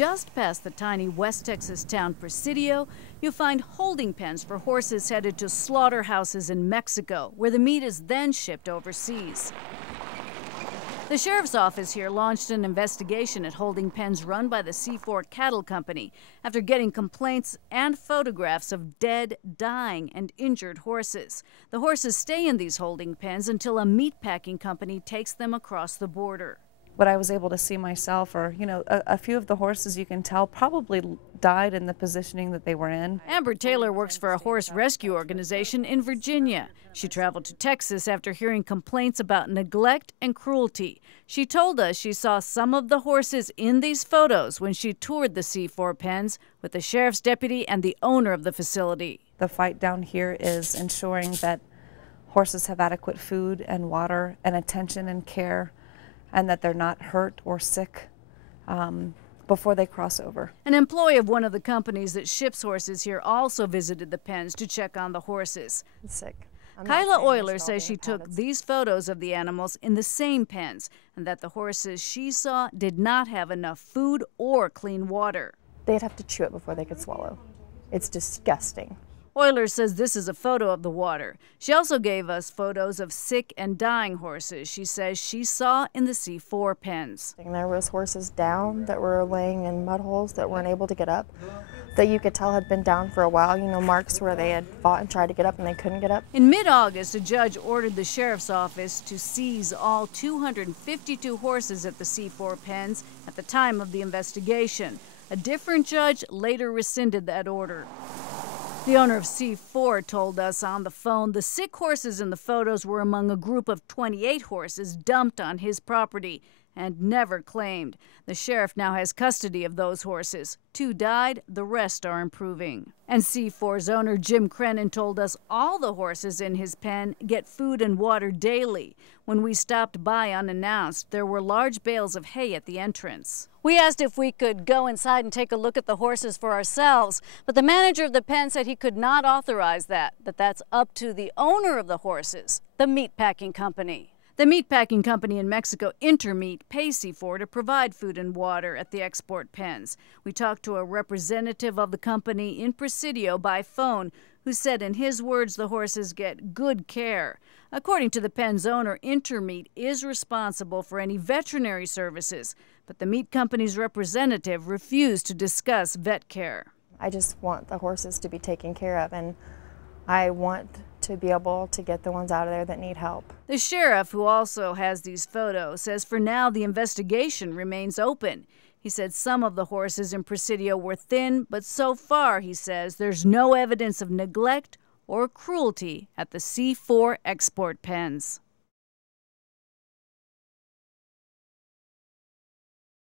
just past the tiny West Texas town Presidio, you'll find holding pens for horses headed to slaughterhouses in Mexico, where the meat is then shipped overseas. The sheriff's office here launched an investigation at holding pens run by the C4 Cattle Company after getting complaints and photographs of dead, dying, and injured horses. The horses stay in these holding pens until a meatpacking company takes them across the border. What I was able to see myself, or a few of the horses you can tell probably died in the positioning that they were in. Amber Taylor works for a horse rescue organization in Virginia. She traveled to Texas after hearing complaints about neglect and cruelty. She told us she saw some of the horses in these photos when she toured the C4 pens with the sheriff's deputy and the owner of the facility. The fight down here is ensuring that horses have adequate food and water and attention and care, and that they're not hurt or sick before they cross over. An employee of one of the companies that ships horses here also visited the pens to check on the horses. It's sick. Kyla Euler says she took these photos of the animals in the same pens and that the horses she saw did not have enough food or clean water. They'd have to chew it before they could swallow. It's disgusting. Euler says this is a photo of the water. She also gave us photos of sick and dying horses she says she saw in the C4 pens. And there was horses down that were laying in mud holes that weren't able to get up, that you could tell had been down for a while, marks where they had fought and tried to get up and they couldn't get up. In mid-August, a judge ordered the sheriff's office to seize all 252 horses at the C4 pens at the time of the investigation. A different judge later rescinded that order. The owner of C4 told us on the phone the sick horses in the photos were among a group of 28 horses dumped on his property and never claimed. The sheriff now has custody of those horses. 2 died, the rest are improving. And C4's owner Jim Crennan told us all the horses in his pen get food and water daily. When we stopped by unannounced, there were large bales of hay at the entrance. We asked if we could go inside and take a look at the horses for ourselves, but the manager of the pen said he could not authorize that that's up to the owner of the horses, the meatpacking company. The meatpacking company in Mexico, Intermeat, pays C4 to provide food and water at the export pens. We talked to a representative of the company in Presidio by phone who said in his words the horses get good care. According to the pen's owner, Intermeat is responsible for any veterinary services, but the meat company's representative refused to discuss vet care. I just want the horses to be taken care of, and I want to be able to get the ones out of there that need help. The sheriff, who also has these photos, says for now the investigation remains open. He said some of the horses in Presidio were thin, but so far, he says, there's no evidence of neglect or cruelty at the C4 export pens.